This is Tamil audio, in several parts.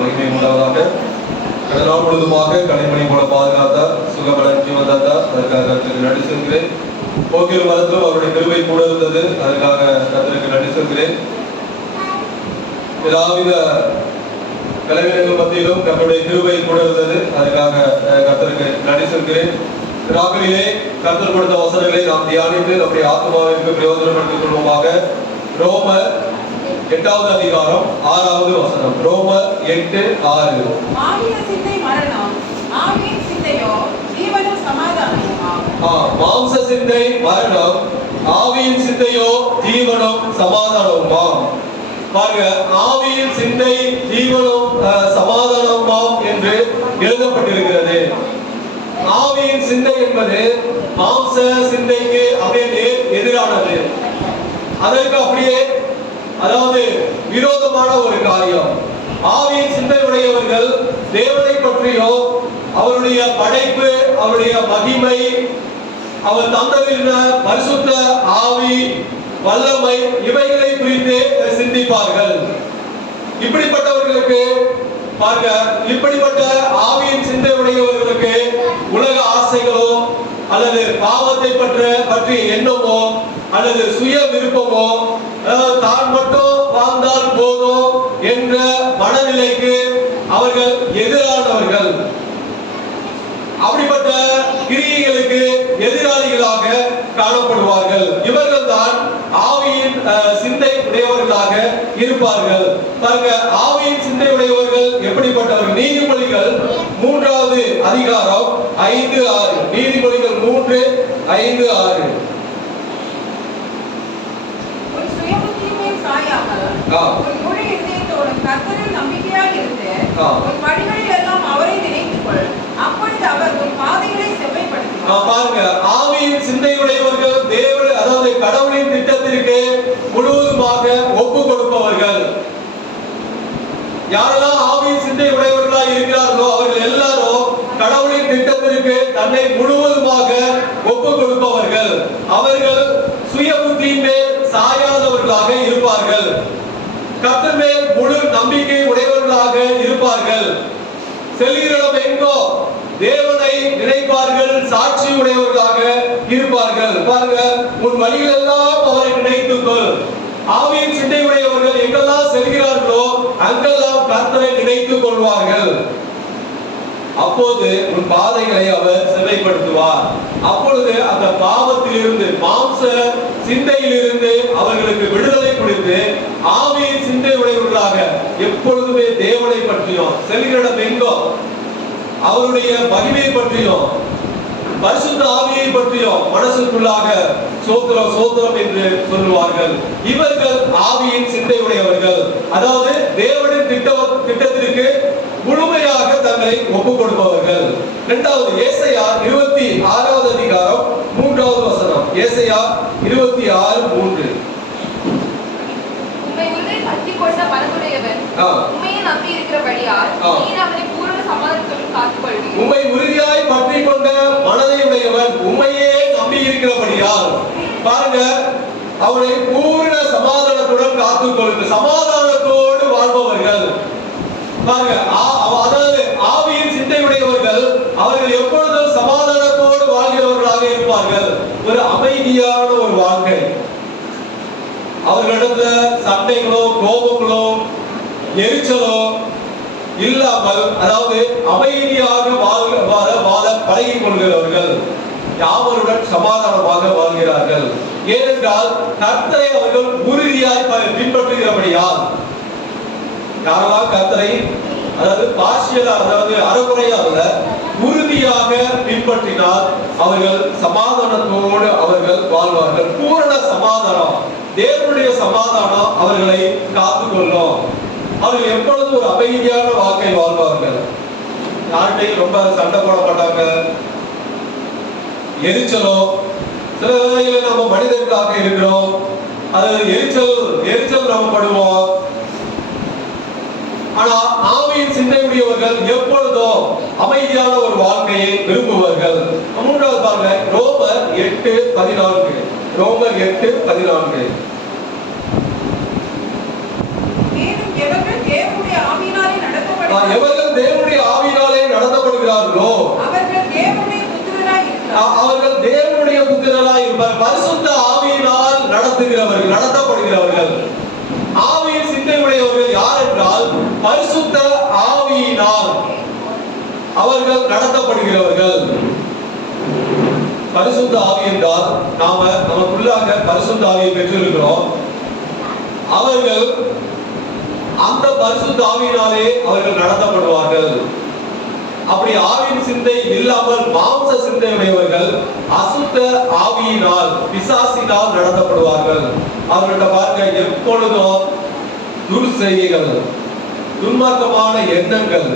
மகிமை உண்டாவதாக. கடந்த நாள் முழுவதுமாக கலைமணி போல பாதுகாத்தார், சுகபலன் ஜீவன் தந்தார். அதற்காக கர்த்தருக்கு நன்றி சொல்கிறேன். போக்கில் மரத்திலும் அவருடைய கிருபை கூட இருந்தது. அதற்காக கர்த்தருக்கு நன்றி சொல்கிறேன். எல்லாவித கலைஞர்கள் மத்தியிலும் கர்த்தருடைய கிருபை கூட இருந்தது. அதற்காக கர்த்தருக்கு நன்றி சொல்கிறேன். ராகவிலே கர்த்தர் கொடுத்த வசனங்களை நாம் தியானித்து நம்முடைய ஆத்மாவிற்கு பிரயோஜனப்படுத்திக் கொள்வோமாக. ரோமர் 8வது அதிகாரம் 6வது வசனம். ரோமர் 8:6. ஆவியின் சிந்தை மரணம், ஆவியின் சிந்தையோ ஜீவனும் சமாதானமுமாம். மாம்ச சிந்தை மரணம், ஆவியின் சிந்தையோ ஜீவனும் சமாதானமுமாம். பாருங்க, ஆவியின் சிந்தை ஜீவனும் சமாதானமுமாம் என்று எழுதப்பட்டிருக்கிறது. ஆவியின் சிந்தை என்பது மாம்ச சிந்தைக்கு அப்படியே எதிரானது. அதற்கு அப்படியே அதாவது விரோதமான ஒரு காரியம். ஆவியின் சிந்தை உடையவர்கள் தேவனை பற்றியோ அவருடைய படைப்பு, அவருடைய மகிமை, அவர் தந்ததிருந்த பரிசுத்த ஆவி, வல்லமை இவைகளை குறித்து சிந்திப்பார்கள். இப்படிப்பட்டவர்களுக்கு பாருங்க, இப்படிப்பட்ட ஆவியின் சிந்தை உடையவர்களுக்கு உலக ஆசைகளோ அல்லது பாவத்தை பற்றிய எண்ணமோ அல்லது சுய விருப்பமோ, தான் மட்டும் வாழ்ந்தால் போதும் என்ற மனநிலைக்கு அவர்கள் எதிரானவர்கள். அப்படிப்பட்ட கிரியைகளுக்கு எதிராளிகளாக காணப்படுவார்கள். இவர்கள் தான் ஆவியின் சிந்தை உடையவர்களாக இருப்பார்கள். பாருங்க, ஆவியின் சிந்தை உடையவர்கள் எப்படிப்பட்டவர்கள்? நீதிமொழிகள் 3வது அதிகாரம் 5-6. நீதிமொழிகள் 3:5-6. முழு இதயத்தோடும் கர்த்தரில் நம்பிக்கையாக இருந்து உன் வழிகளில் எல்லாம் அவரை நினைத்துக் கொள், அப்பொழுது அவர் உன் பாதைகளை செவ்வாய்ப்படுத்துவார். பாருங்க, ஆவியின் சிந்தையுடையவர்கள் தேவன் அதாவது கடவுளின் திட்டத்திற்கு முழுவதுமாக ஒப்பு கொடுப்பவர்கள். யாரெல்லாம் ஆவியின் சிந்தை உடையவர்களா இருக்கிறார்களோ அவர்கள் எல்லாரும் கடவுளின் திட்டத்திற்கு தன்னை முழுவதுமாக ஒப்பு கொடுப்பவர்கள். அவர்கள் சுய புத்தியின் மேல் சாயாதவர்களாக இருப்பார்கள். கர்த்தர் மேல் முழு நம்பிக்கை உடையவர்களாக இருப்பார்கள். செல்கிறோம் எங்கோ தேவனை நினைப்பார்கள், சாட்சி உடையவர்களாக இருப்பார்கள். பாருங்க, உன் வழிகள் எல்லாம் அவரை நினைத்துக்கொள். ஆவியின் சிந்தை உடையவர்கள் எங்கெல்லாம் செல்கிறார்களோ அங்கெல்லாம் கர்த்தரை நினைத்துக் கொள்வார்கள். அப்போது உன் பாதைகளை அவர் செவ்வாய்ப்படுத்துவார். அப்பொழுது அந்த பாவத்திலிருந்து, மாம்ச சிந்தையிலிருந்து அவர்களுக்கு விடுதலை கொடுத்து ஆவியின் சிந்தை உடையவர்களாக எப்பொழுதுமே தேவனை பற்றியும், செல்கிற எங்கோ அவருடைய மகிமை பற்றியும் பரிசுத்த ஆவியை பற்றியும் மனசுக்குள்ளாக சோத்திரம் சோத்திரம் என்று சொல்லுவார்கள். இவர்கள் ஆவியின் சிந்தை உடையவர்கள். அதாவது தேவனின் திட்டத்திற்கு முழுமையாக தங்களை ஒப்புக் கொடுப்பவர்கள். இரண்டாவது, ஏசாயா 26வது அதிகாரம் 3வது வசனம். ஏசாயா 26:3. உம்மை உயிரை பற்றி கொண்ட மனதுடையவன் உம்மையை நம்பி இருக்கிறபடியால் நீர் அவனை பூரண சமாதானத்துடன் காத்துக்கொள்வீர். உம்மை உறுதியாய் பற்றி கொண்ட மனதை உடையவன் உம்மையே நம்பி இருக்கிறபடியால், பாருங்க, அவனை பூரண சமாதானத்துடன் காத்துக்கொள்ளுங்க. சமாதானத்தோடு வாழ்பவர்கள். பாருங்க, அதாவது ஆவியின் சிந்தை உடையவர்கள் அவர்கள் எப்பொழுதும் சமாதானத்தோடு வாழ்கிறவர்களாக இருப்பார்கள். ஒரு அமைதியான ஒரு வாழ்க்கை. அவர்களிடத்துல சண்டைகளோ கோபங்களோ எரிச்சலோ இல்லாமல், அதாவது அமைதியாக வாழ பழகிக் கொள்கிறவர்கள் யாவருடன் சமாதானமாக வாழ்கிறார்கள். ஏனென்றால் கர்த்தரை அவர்கள் உறுதியாய் பின்பற்றுகிறபடியால். யாரெல்லாம் கர்த்தரை அதாவது பார்ஷியலா, அதாவது அறகுறையா அல்ல, உறுதியாக பின்பற்றினால் அவர்கள் சமாதானத்தோடு அவர்கள் வாழ்வார்கள். பூரண சமாதானம், தேவனுடைய சமாதானம் அவர்களை காத்துக்கொள்ளும். அவர்கள் எப்பொழுதும் ஒரு அமைதியான வாழ்க்கை வாழ்வார்கள். யார்கிட்டையும் ரொம்ப சண்டை போட மாட்டாங்க. எரிச்சலோ, சில வேளைகளில் நம்ம மனிதர்களாக இருக்கிறோம், அது எரிச்சல் நம்ம படுவோம். ஆனா ஆவியின் சிந்தையுடையவர்கள் எப்பொழுதும் அமைதியான ஒரு வாழ்க்கையை விரும்புவார்கள். மூன்றாவது பாருங்க, ரோமர் 8:14. ரோமர் 8:14. மேலும் எவர்கள் தேவனுடைய ஆவியினாலே நடத்த பரிசுத்த ஆவியினால் நடத்தப்படுகிறவர்கள். ஆவியின் சிந்தை உடையவர்கள் யார் என்றால் பரிசுத்த ஆவியினால் அவர்கள் நடத்தப்படுகிறவர்கள். பரிசுத்த ஆவி என்றால் நமக்குள்ளாக பரிசுத்த ஆவியை பெற்றிருக்கிறோம். அவர்கள் அந்த பரிசுத்த ஆவியினாலே அவர்கள் நடத்தப்படுவார்கள். அப்படி ஆவியின் சிந்தை இல்லாமல் மாம்ச சிந்தை உடையவர்கள் அசுத்த ஆவியினால் பிசாசினால் நடத்தப்படுவார்கள். அவர்கள்ட்ட பாருங்க, எப்பொழுதும் துர்செய்கைகள், துன்மார்க்கமான எண்ணங்கள்,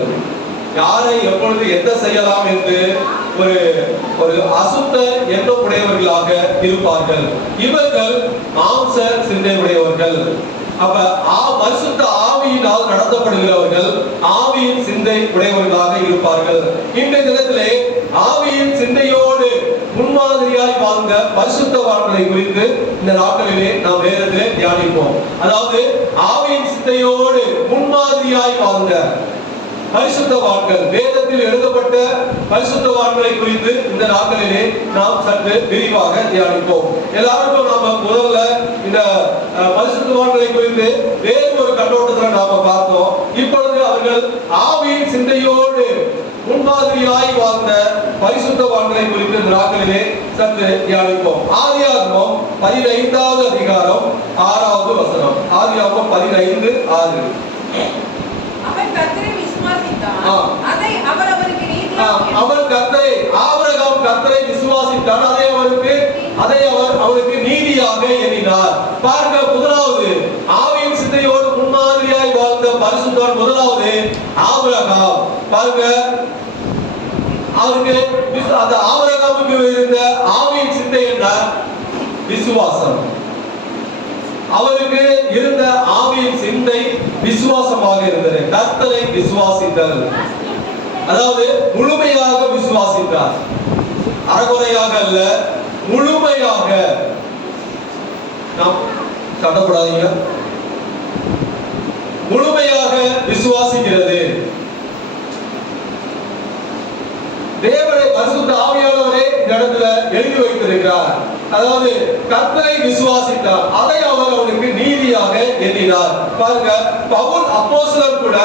யாரை எப்பொழுது என்ன செய்யலாம் என்று ஒரு அசுத்த எண்ணம் உடையவர்களாக இருப்பார்கள். இவர்கள் மாம்ச சிந்தை உடையவர்கள். அப்ப பரிசுத்த ஆவியினால் நடத்தப்படுகிறவர்கள் ஆவியின் சிந்தை உடையவர்களாக இருப்பார்கள். இன்றைய தினத்திலே ஆவியின் சிந்தையோடு முன்மாதிரியாய் வாழ்ந்த பரிசுத்தவான்களை குறித்து இந்த நாட்களிலே நாம் வேதத்திலே தியானிப்போம். அதாவது ஆவியின் சிந்தையோடு முன்மாதிரியாய் வாழ்ந்த பரிசுத்தவான்கள், வேதத்தில் எழுதப்பட்ட பரிசுத்தவான்களை குறித்து இந்த நாட்களிலே நாம் சற்று விரிவாக தியானிப்போம். எல்லாருக்கும் நாம முதல்ல இந்த பரிசுத்தவான்களை குறித்து வேறு ஒரு கண்ணோட்டத்தில் நாம பார்த்தோம். இப்பொழுது அவர்கள் ஆவியின் சிந்தையோடு முன்மாதிரியாய் வாழ்ந்த பரிசுத்தவான்களை குறித்து இந்த நாட்களிலே சற்று தியானிப்போம். ஆதியாகமம் 15வது அதிகாரம் 6வது வசனம். ஆதியாகமம் 15:6. அவன் கர்த்தரை விசுவாசித்தான், அதை அவர் அவருக்கு நீதியாக ஆபிரகாம் கர்த்தரை விசுவாசித்தான், அதை அவர் அவருக்கு நீதியாக எண்ணினார். பாருங்க, முதலாவது ஆவியின் சிந்தையோடு முன்மாதிரியாய் வாழ்ந்த பரிசுத்தவான் முதலாவது ஆபிரகாம். பாருங்க, அவருக்கு அந்த ஆபிரகாமுக்கு இருந்த ஆவியின் சிந்தை என்ன? விசுவாசம். அவருக்கு இருந்த ஆவியின் சிந்தை விசுவாசமாக இருந்தது. கர்த்தரை விசுவாசித்தல், அதாவது முழுமையாக விசுவாசித்தார். அறகுறையாக அல்ல, முழுமையாக. நாம் சட்டப்படாதீங்க, முழுமையாக விசுவாசிக்கிறது. தேவனை பரிசுத்த ஆவியானவரே இந்த இடத்துல எழுதி வைத்திருக்கிறார். அதாவது கர்த்தரை விசுவாசித்தார், அதை அவர் அவனுக்கு நீதியாக எண்ணினார். பாருங்க, பவுல் அப்போஸ்தலர் கூட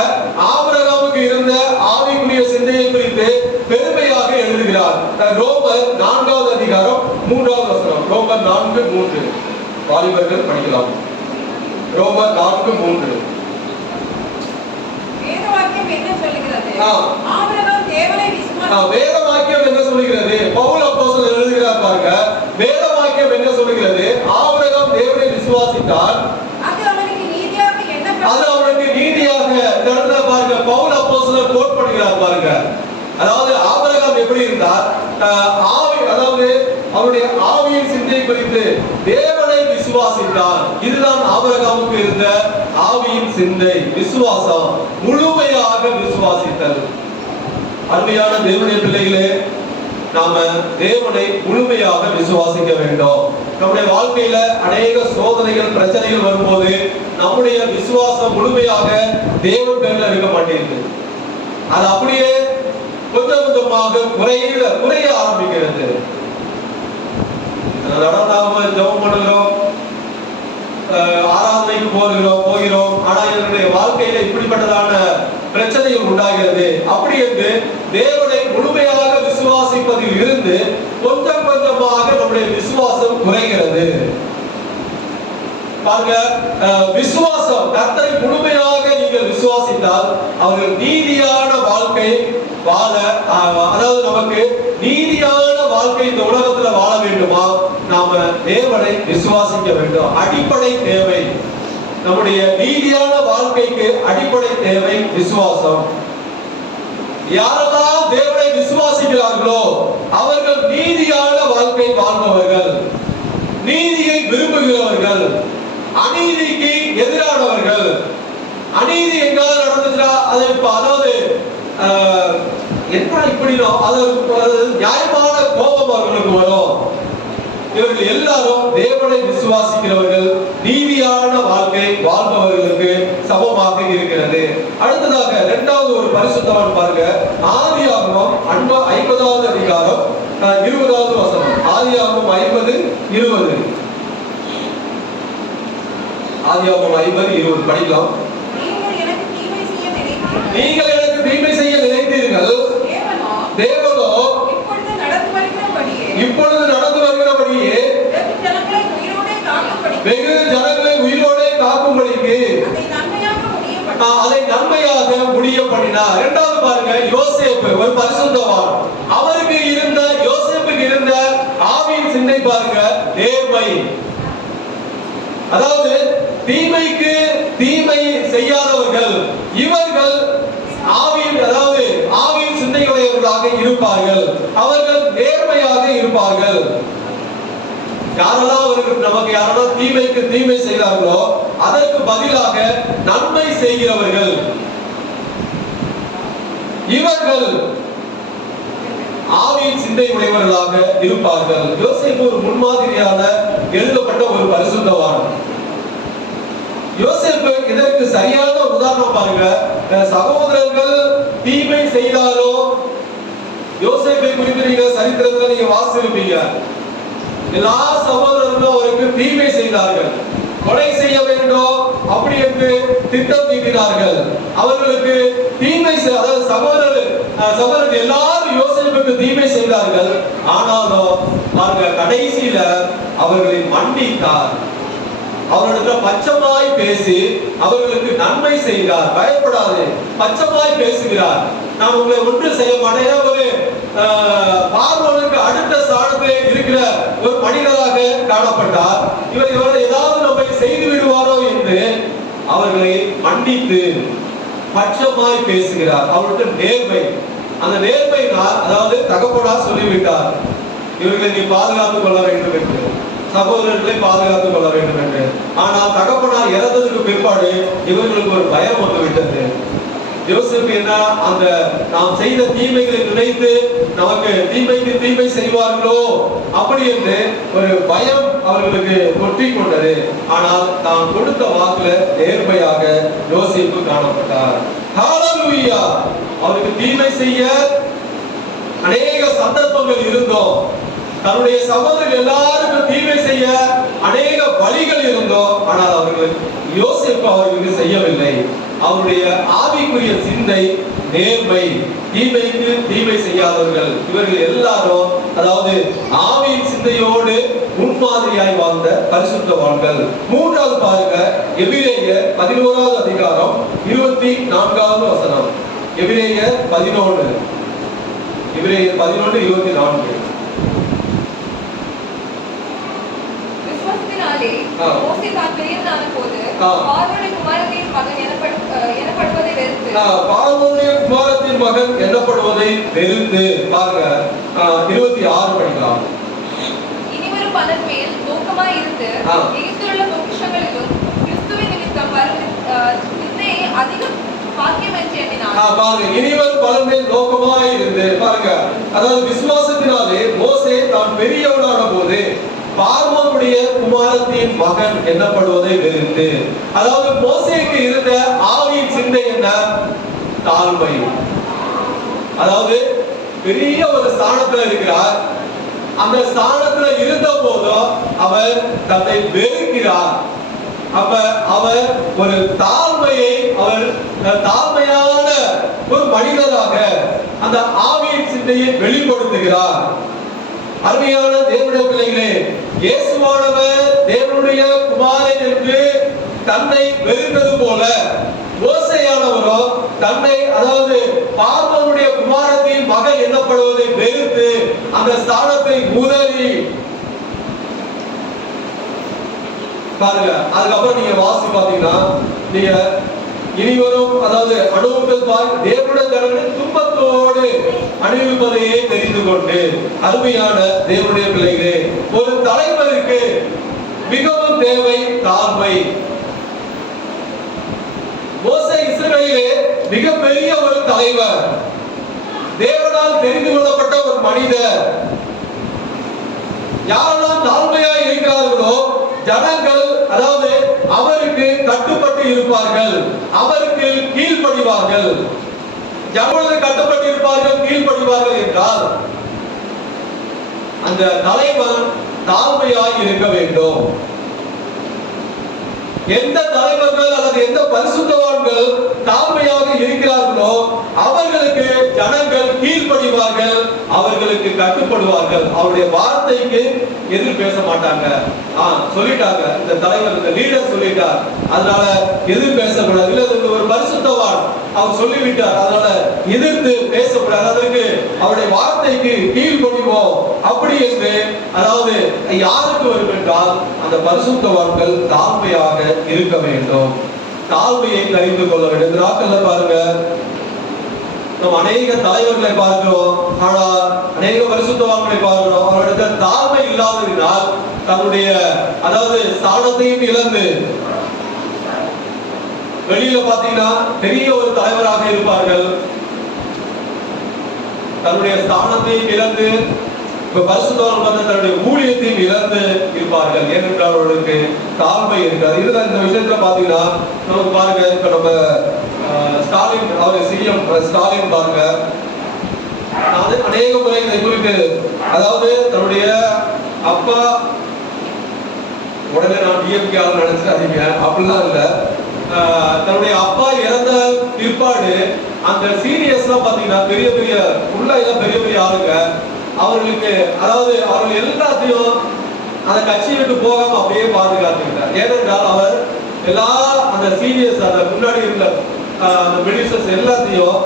ஆபிரகாமுக்கு இருந்த ஆவிக்குரிய சிந்தையை குறித்து பெருமையாக எழுதுகிறார். ரோமர் 4வது அதிகாரம் 3வது வசனம். ரோமர் 4:3. வாலிபர்கள் படிக்கலாம். ரோமர் 4:3. வேத வாக்கியம் என்ன சொல்லுகிறது? ஆபிரகாம் தேவனை விசுவாசித்தார். வேத வாக்கியம் என்ன சொல்லுகிறது? பவுல் அப்போஸ்தலர் எழுதுகிறார். பாருங்க, வேத வாக்கியம் என்ன சொல்லுகிறது? ஆபிரகாம் தேவனை விசுவாசித்தார், அது அவனுக்கு நீதியாக பாருங்க பவுல் அப்போஸ்தலர் கோட் பண்ணுகிறார். பாருங்க, அதாவது ஆபிரகாம் எப்படி இருந்தார்? அதாவது அவருடைய ஆவியின் சிந்தை குறித்து தேவனை விசுவாசித்தார். இதுதான் ஆபிரகாமுக்கு இருந்த ஆவியின் சிந்தை, விசுவாசம், முழுமையாக விசுவாசித்தல். அருமையான தேவனுடைய பிள்ளைகளே, நாம தேவனை முழுமையாக விசுவாசிக்க வேண்டும். நம்முடைய வாழ்க்கையில அநேக சோதனைகள், பிரச்சனைகள் வரும்போது நம்முடைய விசுவாசம் முழுமையாக தேவன் பேர்ல இருக்க மாட்டேங்குது. அது அப்படியே கொஞ்சம் கொஞ்சமாக குறைய ஆரம்பிக்கிறது. நாம ஜெபம் பண்ணுகிறோம், ஆராதனைக்கு போகிறோம், ஆனா என்னுடைய வாழ்க்கையில இப்படிப்பட்டதான பிரச்சனைகள் உண்டாகிறது. அப்படி என்று தேவனை முழுமையாக விசுவாசிப்பதில் இருந்து கொஞ்சம் கொஞ்சமாக நம்முடைய விசுவாசம் குறைகிறது. பாருங்க, விசுவாசம், கர்த்தரை முழுமையாக நீங்கள் விசுவாசித்தால் அவர்கள் நீதியான வாழ்க்கை வாழ, அதாவது நமக்கு நீதியான வாழ்க்கை இந்த உலகத்துல வாழ வேண்டுமா, நாம தேவனை விசுவாசிக்க வேண்டும். அடிப்படை தேவை, நம்முடைய நீதியான வாழ்க்கைக்கு அடிப்படை தேவை விசுவாசம். யாரெல்லாம் தேவனை விசுவாசிக்கிறார்களோ அவர்கள் நீதியான வாழ்க்கை வாழ்பவர்கள், நீதியை விரும்புகிறவர்கள், அநீதிக்கு எதிரானவர்கள். அநீதி எங்காவது நடந்துச்சுன்னா அது அதாவது என்ன இப்படினோ அது நியாயமான கோபம் அவர்களுக்கு வரும். இவர்கள் எல்லாரும் தேவனை விசுவாசிக்கிறவர்கள், நீதியான வாழ்க்கை வாழ்பவர்களுக்கு சமமாக இருக்கிறது. அடுத்ததாக இரண்டாவது ஒரு பரிசுத்தவான் பாருங்க, ஆதியாகமம் 50வது அதிகாரம் 20வது வசனம். ஆதியாகமம் 50:20. ஆதியாகமம் 50:20 படிக்கலாம். நீங்கள் எனக்கு தீமை செய்ய நினைத்தீர்கள், தேவனோ இப்பொழுது நடந்து வருகிறபடியே வெகு ஜனங்களை உயிரோடே காக்கும்படிக்கு அதை நன்மையாக முடிய பண்ணினார். இரண்டாவது பாருங்க, யோசேப்பு ஒரு பரிசுத்தவான். யோசேப்புக்கு இருந்த ஆவியின் சிந்தை பாருங்க, நேர்மை. அதாவது தீமைக்கு தீமை செய்யாதவர்கள் இவர்கள் ஆவியின் சிந்தையுடையவர்களாக இருப்பார்கள். அவர்கள் நேர்மையாக இருப்பார்கள். யாரெல்லாம் நமக்கு யாரெல்லாம் தீமைக்கு தீமை செய்தார்களோ அதற்கு பதிலாக நன்மை செய்கிறவர்கள் இவர்கள் ஆவியின் சிந்தை உடையவர்களாக இருப்பார்கள். யோசேப்பு ஒரு முன்மாதிரியான எழுதப்பட்ட ஒரு பரிசுத்தவான். யோசேப்பு இதற்கு சரியான உதாரணம் பாருங்க. சகோதரர்கள் தீமை செய்தாலோ, யோசேப்பை குறித்து நீங்க சரித்திரத்துல நீங்க வாசிச்சிருப்பீங்க. எல்லா சகோதரர்களும் அவருக்கு தீமை செய்தார்கள், கொலை செய்ய வேண்டும் அப்படி என்று திட்டம் தீட்டினார்கள். அவர்களுக்கு தீமை அதாவது சகோதரர்கள் எல்லாரும் யோசேப்புக்கு தீமை செய்தார்கள். ஆனாலும் பாருங்க, கடைசியில அவர்களை மன்னித்தார். அவர்களிடத்துல பச்சமாய் பேசி அவர்களுக்கு நன்மை செய்கிறார். பயப்படாது, பச்சமாய் பேசுகிறார். நான் உங்களை ஒன்று செய்ய மாட்டேன். ஒரு பார்வோனுக்கு அடுத்த ஸ்தானத்திலே இருக்கிற ஒரு மனிதராக காணப்பட்டார். இவர் ஏதாவது நம்மை செய்து விடுவாரோ என்று அவர்களை மன்னித்து பட்சமாய் பேசுகிறார். அவருடைய நேர்மை, அந்த நேர்மையினால் அதாவது தகப்பனார் சொல்லிவிட்டார், இவர்களை நீ பாதுகாத்துக் கொள்ள வேண்டும் என்று, சகோதரர்களை பாதுகாத்துக் கொள்ள வேண்டும் என்று. ஆனால் தகப்பனார் இறந்ததுக்கு பிற்பாடு இவர்களுக்கு ஒரு பயம் வந்து விட்டது. யோசேப்பு என்ன, அந்த நாம் செய்த தீமைகளை நினைத்து நமக்கு தீமைக்கு தீமை செய்வார்களோ அப்படி என்று ஒரு பயம் அவர்களுக்கு கொட்டி கொண்டது. ஆனால் தான் கொடுத்த வாக்குல நேர்மையாக யோசேப்பு காணப்பட்டார். ஹல்லேலூயா. அவருக்கு தீமை செய்ய அநேக சந்தர்ப்பங்கள் இருந்தோம். தன்னுடைய சகோதரர்கள் எல்லாருக்கும் தீமை செய்ய அநேக வழிகள் இருந்தோம். ஆனால் அவர்கள் யோசேப்பு அவர்களுக்கு செய்யவில்லை. அவருடைய ஆவிக்குரிய சிந்தை நேர்மை, தீமைக்கு தீமை செய்யாதவர்கள் இவர்கள் எல்லாரும் அதாவது ஆவியின் சிந்தையோடு முன்மாதிரியாய் வாழ்ந்த பரிசுத்தவான்கள். மூன்றாவது பாருங்க, எபிரேயர் 11வது அதிகாரம் 24வது வசனம். எபிரேயர் 11:24. மோசே தான் பெரியவனான போது பார்வோனுடைய குமாரத்தின் மகன் எனப்படுவதை வெறுத்து, பார்வோனுடைய குமாரத்தின் மகன் எனப்படுவதை வெறுத்து. பாருங்க 26 படிக்கலாம். இனிவரும் பலன் மேல் நோக்கமாய் இருந்து எகிப்திலுள்ள பொக்கிஷங்களிலும் கிறிஸ்துவின் நிமித்தம் வரும் நிந்தையை அதிக பாக்கியம் என்று எண்ணினார். பாருங்க, இனிவரும் பலன் மேல் நோக்கமாய் இருந்து. பாருங்க, அதாவது விசுவாசத்தினாலே மோசே தான் பெரியவனான போது பார்வோனுடைய குமாரத்தின் மகன் என்னப்படுவதை வெறுத்து. அதாவது மோசேக்கு இருந்த ஆவியின் சிந்தை என்ன? தாழ்மை. அதாவது பெரிய ஒரு ஸ்தானத்துல இருக்கிறார். அந்த ஸ்தானத்துல இருந்த போதும் அவர் தன்னை வெறுக்கிறார். அப்ப அவர் ஒரு தாழ்மையை, அவர் தாழ்மையான ஒரு மனிதராக அந்த ஆவியின் சிந்தையை வெளிப்படுத்துகிறார். அருமையான தேவனுடைய பிள்ளைகளே, இயேசுவானவர் தேவனுடைய குமாரன் என்று தன்னை வெறுத்தது போல மோசேயானவரோ தன்னை அதாவது பார்வோனுடைய குமாரத்தின் மகன் என்னப்படுவதை வெறுத்து அந்த ஸ்தானத்தை முதலி. பாருங்க, அதுக்கப்புறம் நீங்க வாசி பாத்தீங்கன்னா நீங்க இனிவரும் அதாவது அனுபவங்கள் தேவனுடைய ஜனங்களை துன்பத்தோடு அனுபவிப்பதையே தெரிந்து கொண்டு. அருமையான தேவனுடைய பிள்ளைகளே, ஒரு தலைவருக்கு மிகவும் தேவை தாழ்மை. மோசே இஸ்ரவேலிலே மிகப்பெரிய ஒரு தலைவர், தேவனால் தெரிந்து கொள்ளப்பட்ட ஒரு மனிதர். யாரெல்லாம் தாழ்மையாய் இருக்கிறார்களோ ஜனங்கள் அதாவது அவருக்கு கட்டுப்பட்டு இருப்பார்கள், அவருக்கு கீழ்ப்படிவார்கள். ஜனங்களுக்கு கட்டுப்பட்டு இருப்பார்கள், கீழ்ப்படிவார்கள் என்றால் அந்த தலைவன் தாழ்மையாய் இருக்க வேண்டும். எந்த தலைவர்கள் அல்லது எந்த பரிசுத்தவான்கள் தாழ்மையாக இருக்கிறார்களோ அவர்களுக்கு ஜனங்கள் கீழ்ப்படிவார்கள், அவர்களுக்கு கட்டுப்படுவார்கள். அவருடைய வார்த்தைக்கு எதிர் பேச மாட்டாங்க. சொல்லிட்டாங்க, இந்த தலைவர் இந்த லீடர் சொல்லிட்டார், அதனால எதிர் பேசக்கூடாது. இல்ல ஒரு பரிசுத்தவான் அவர் சொல்லிவிட்டார், அதனால எதிர்த்து பேசக்கூடாது, அதற்கு அவருடைய வார்த்தைக்கு கீழ்ப்படிவோம் அப்படி என்று, அதாவது யாருக்கு வரும் என்றால் அந்த பரிசுத்தவான்கள் தாழ்மையாக இருக்க வேண்டும், தாழ்மையை அறிந்து கொள்ள வேண்டும். இந்த நாட்கள்ல பாருங்க, நாம் அநேக தலைவர்களை பார்க்கிறோம், ஆனால் அநேக பரிசுத்தவான்களை பார்க்கிறோம், அவர்களுக்கு தாழ்மை இல்லாததினால் தன்னுடைய அதாவது ஸ்தானத்தையும் இழந்து வெளியில பாத்தீங்கன்னா பெரிய ஒரு தலைவராக இருப்பார்கள், தன்னுடைய ஸ்தானத்தையும் இழந்து பரிசுத்தவான்கள் வந்து தன்னுடைய ஊழியத்தையும் இழந்து இருப்பார்கள். ஏனென்றால் அவர்களுக்கு தாழ்மை இருக்காது. இதுல இந்த விஷயத்துல பாத்தீங்கன்னா நமக்கு பாருங்க, இப்ப நம்ம ஸ்டாலின் அவர் சிஎம் ஸ்டாலின் பாருங்க, அநேக முறை இதை குறித்து, அதாவது தன்னுடைய அப்பா, உடனே நான் டிஎம்கே ஆள் நினைச்சிடாதீங்க, அப்படிலாம் இல்ல, தன்னுடைய அப்பா இறந்த பிற்பாடு அந்த சீனியர்ஸ் எல்லாம் பாத்தீங்கன்னா பெரிய பெரிய உள்ள எல்லாம் பெரிய பெரிய ஆளுங்க, அவர்களுக்கு அதாவது அவர்கள் எல்லாத்தையும் அந்த கட்சியை விட்டு போகாம அப்படியே பாதுகாத்துக்கிட்டார். ஏனென்றால் அவர் எல்லா அந்த சீனியர்ஸ் அந்த முன்னாடி இருந்த அந்த மினிஸ்டர்ஸ் எல்லாத்தையும்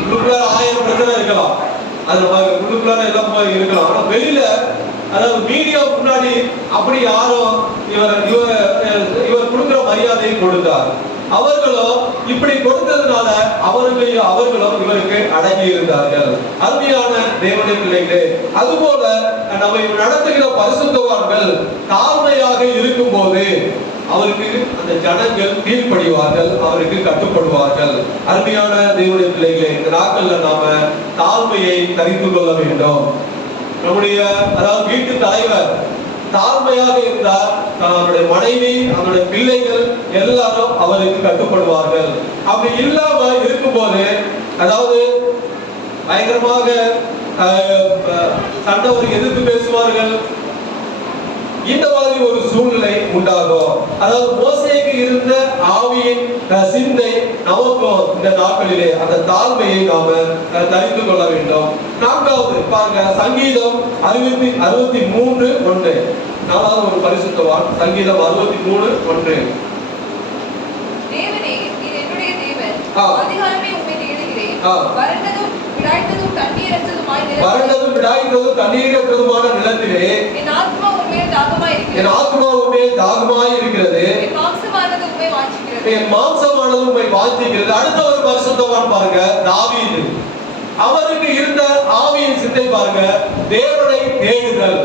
உள்ளுக்குள்ள 1000 பிரச்சனை இருக்கலாம், அது உள்ளுக்குள்ள எல்லாம் இருக்கலாம், ஆனா வெளியில அதாவது மீடியா முன்னாடி அப்படி யாரும் இவர் கொடுக்கிற மரியாதையை கொடுத்தார். அவர்களும் இப்படி கொடுத்ததுனால அவர்களும் இவருக்கு அடங்கி இருந்தார்கள். அருமையான தேவனுடைய பிள்ளைகளே, அதுபோல நம்ம நடத்துகிற பரிசுத்தவான்கள் தாழ்மையாக இருக்கும் போது அவருக்கு அந்த ஜனங்கள் கீழ்ப்படிவார்கள், அவருக்கு கட்டுப்படுவார்கள். அருமையான தேவனுடைய பிள்ளைகளே, இந்த நாட்கள்ல நாம தாழ்மையை தெரிந்து கொள்ள வேண்டும். நம்முடைய அதாவது வீட்டு தலைவர் தாழ்மையாக இருந்தால் அவருடைய மனைவி, அவருடைய பிள்ளைகள் எல்லாரும் அவருக்கு கட்டுப்படுவார்கள். அப்படி இல்லாம இருக்கும்போது அதாவது பயங்கரமாக சண்டை ஒரு எதிர்த்து பேசுவார்கள், இந்த மாதிரி ஒரு சூழ்நிலை உண்டாகும். அதாவது மோசேக்கு இருந்த ஆவியின் சிந்தை நமக்கும் இந்த நாட்களிலே அந்த தாழ்மையை நாம தெரிந்து கொள்ள வேண்டும். நான்காவது பாருங்க, சங்கீதம் 63:1. நாலாவது ஒரு பரிசுத்தவான், சங்கீதம் 63:1. தேவனே, நீர் என்னுடைய தேவன், அதிகாலமே உம்மை தேடுகிறேன். வறண்டதும் விடாய்த்ததும் தண்ணீரற்றதுமான நிலத்திலே என் ஆத்மா உம்மேல் தாகமாய் இருக்கிறது, என் மாம்சமானது உம்மை வாஞ்சிக்கிறது. அடுத்த ஒரு பரிசுத்தவான் பாருங்க, தாவீது. அவருக்கு இருந்த ஆவியின் சிந்தை பாருங்க, தேவனை தேடுதல்,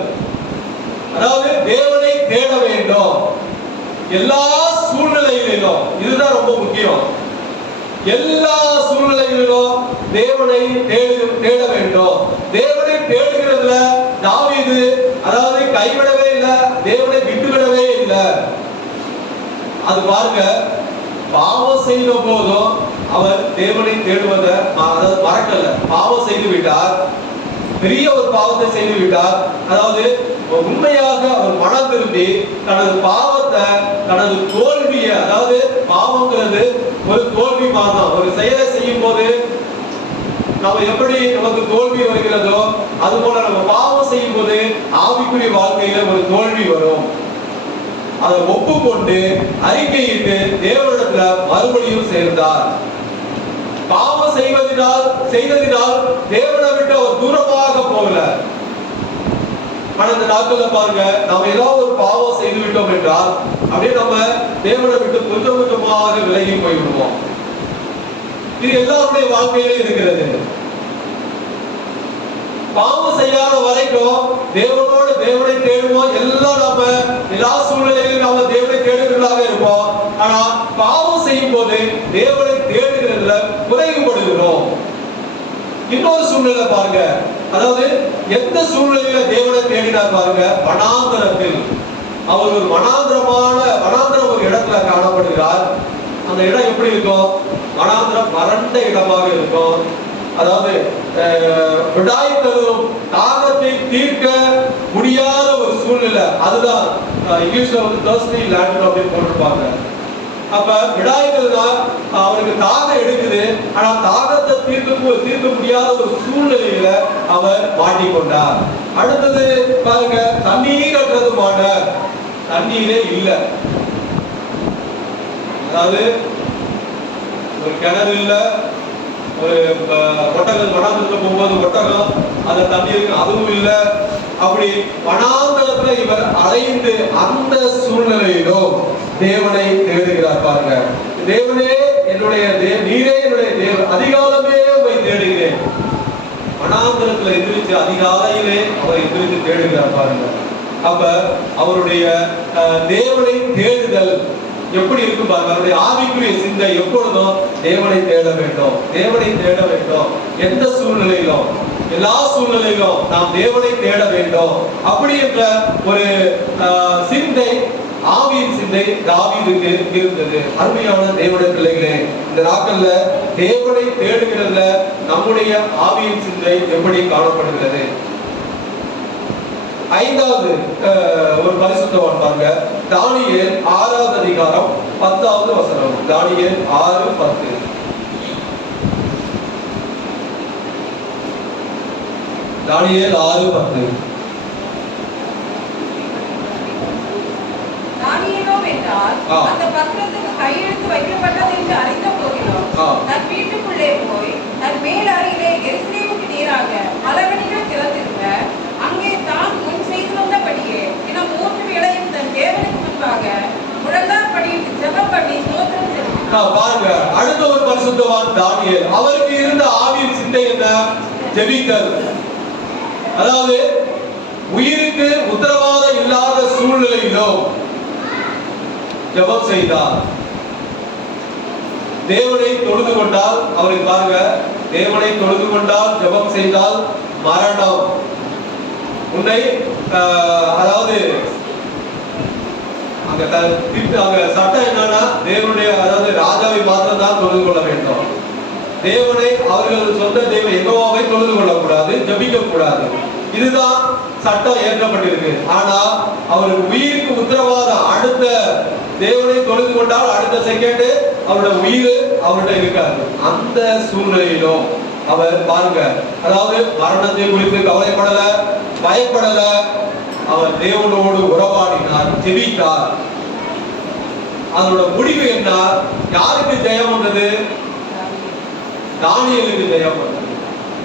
அதாவது தேவனை தேட வேண்டும் எல்லா சூழ்நிலைகளிலும். இதுதான் ரொம்ப முக்கியம். எல்லா சூழ்நிலைகளிலும் தேவனை தேட வேண்டும். தேவனை தேடுகிறதுல தாவீது அதாவது கைவிடவே இல்லை, தேவனை விட்டுவிடவே இல்லை. அது பாருங்க, பாவம் செய்த போதும் அவர் தேவனை தேடுவதை மறக்கல. பாவம் செய்து விட்டார், பெரிய ஒரு பாவத்தை செய்து விட்டார். அதாவது உண்மையாக அவர் மனம் திரும்பி தனது பாவத்தை, தனது தோல்வியை, அதாவது பாவங்கிறது ஒரு தோல்வி மாதிரி, ஒரு செயலை செய்யும் போது நம்ம எப்படி நமக்கு தோல்வி வருகிறதோ அது போல நம்ம பாவம் செய்யும் போது ஆவிக்குரிய வாழ்க்கையில ஒரு தோல்வி வரும். அதை ஒப்புக்கொண்டு அறிக்கையிட்டு தேவனிடத்துல மறுபடியும் சேர்ந்தார். பாவம் செய்ததினால் தேவனை விட்டு அவர் தூரமாக போகல. இந்த நாட்கள்ல பாருங்க, நம்ம ஏதாவது ஒரு பாவம் செய்து விட்டோம் என்றால் அப்படியே நம்ம தேவனை விட்டு கொஞ்சம் கொஞ்சமாக விலகி போய்விடுவோம். இது எல்லாருடைய வாழ்க்கையிலே இருக்கிறது. பாவம் செய்யாத வரைக்கும் தேவனை தேடுவோம், எல்லாம் நம்ம எல்லா சூழ்நிலையிலும் நாம தேவனை தேடுகிறதாக இருப்போம். ஆனா பாவம் செய்யும் போது தேவனை தேடுகிறதுல குறைவுபடுகிறோம். இன்னொரு சூழ்நிலை பாருங்க, அதாவது எந்த சூழ்நிலையில தேவனை தேடினார் பாருங்க, வனாந்தரத்தில். அவர் ஒரு வனாந்தரம் ஒரு இடத்துல காணப்படுகிறார். அந்த இடம் எப்படி இருக்கும்? வனாந்தரம் வறண்ட இடமாக இருக்கும். அதாவது விடாய்த்ததும் தாகத்தை தீர்க்க முடியாத ஒரு சூழ்நிலை. அதுதான் இங்கிலீஷ்ல வந்து thirsty land அப்படின்னு போட்டிருப்பாங்க. அப்ப விடாய்த்ததுனா அவருக்கு தாகம் எடுக்குது, ஆனா தாகத்தை தீர்க்க முடியாத ஒரு சூழ்நிலையில அவர் மாட்டிக்கொண்டார். அடுத்தது பாருங்க, தண்ணீரற்றதுமான, தண்ணீரே இல்லை. அதாவது ஒரு கிணறு இல்ல, ஒரு ஒட்டகம் வனாந்தரத்துல போகும்போது ஒட்டகம் அந்த தண்ணி இருக்கு, அதுவும் இல்ல. அப்படி வனாந்தரத்துல இவர் அலைந்து அந்த சூழ்நிலையிலும் தேவனை தேடுகிறார். பாருங்க, தேவனே என்னுடைய நீரே என்னுடைய தேவன், அதிகாலமே உம்மை தேடுகிறேன். வனாந்தரத்துல எந்திரிச்சு அதிகாலையிலே அவர் எந்திரிச்சு தேடுகிறார். பாருங்க, அப்ப அவருடைய தேவனை தேடுதல் எப்படி இருக்கும் பாருங்க. அவருடைய ஆவிக்குரிய சிந்தை எப்பொழுதும் தேவனை தேட வேண்டும், தேவனை தேட வேண்டும். எந்த சூழ்நிலையிலும், எல்லா சூழ்நிலையிலும் நாம் தேவனை தேட வேண்டும். அப்படி என்ற ஒரு சிந்தை, ஆவியின் சிந்தை தாவீதுக்கு இருந்தது. அருமையான தேவனுடைய பிள்ளைகளே, இந்த நாட்கள்ல தேவனை தேடுகிறதுல நம்முடைய ஆவியின் சிந்தை எப்படி காணப்படுகிறது? ஐந்தாவது ஒரு பரிசுத்தவான் பாருங்க, தானியேல் 6வது அதிகாரம் 10வது வசனம். தானியேல் 6:10. தானியேல் 6:10. தானியேலோ என்றால் அந்த பத்திரத்துக்கு கையெழுத்து வைக்கப்பட்டது என்று அறிந்த போதிலும் தன் வீட்டுக்குள்ளே போய் தன் மேல் அறையிலே எருசலேமுக்கு நேராக பலகணிகள் திறந்திருக்க அங்கே தான் முன் செய்து வந்தபடியே தினம் 3 வேளையும் தன் தேவனுக்கு முன்பாக முழங்கால் படியிட்டு ஜெபம் பண்ணி ஸ்தோத்திரம் செலுத்தினார். பாருங்க, அடுத்த ஒரு பரிசுத்தவான் தானியேல். அவருக்கு இருந்த ஆவியின் சிந்தை என்ன? ஜெபித்தல். அதாவது உயிருக்கு உத்தரவாதம் இல்லாத சூழ்நிலையிலும் ஜெபம் செய்தார். தேவனை தொழுது கொண்டால், அவரை பாருங்க, தேவனை தொழுது கொண்டால், ஜெபம் செய்தால் மரணம். உன்னை அதாவது அங்க சட்டம் என்னன்னா, தேவனுடைய, அதாவது ராஜாவை மாத்திரம் தான் தொழுது கொள்ள வேண்டும். தேவனை, அவர்கள் சொந்த தெய்வம் யெகோவாவை தொழுது கொள்ளக்கூடாது, ஜபிக்க கூடாது. இதுதான் சட்டம் ஏற்றப்பட்டிருக்கு. ஆனா அவருக்கு உயிருக்கு உத்தரவாதம், அடுத்த தேவனை தொழுது கொண்டால் அடுத்த செகண்ட் அவருடைய உயிர் அவர்கிட்ட இருக்காது. அந்த சூழ்நிலையிலும் அவர் பாருங்க, அதாவது மரணத்தை குறித்து கவலைப்படல, பயப்படல. அவர் தேவனோடு உறவாடினார், ஜெபித்தார். அதோட முடிவு என்ன? யாருக்கு ஜெயம் வந்தது? தானியேலுக்கு ஜெயம் வந்தது.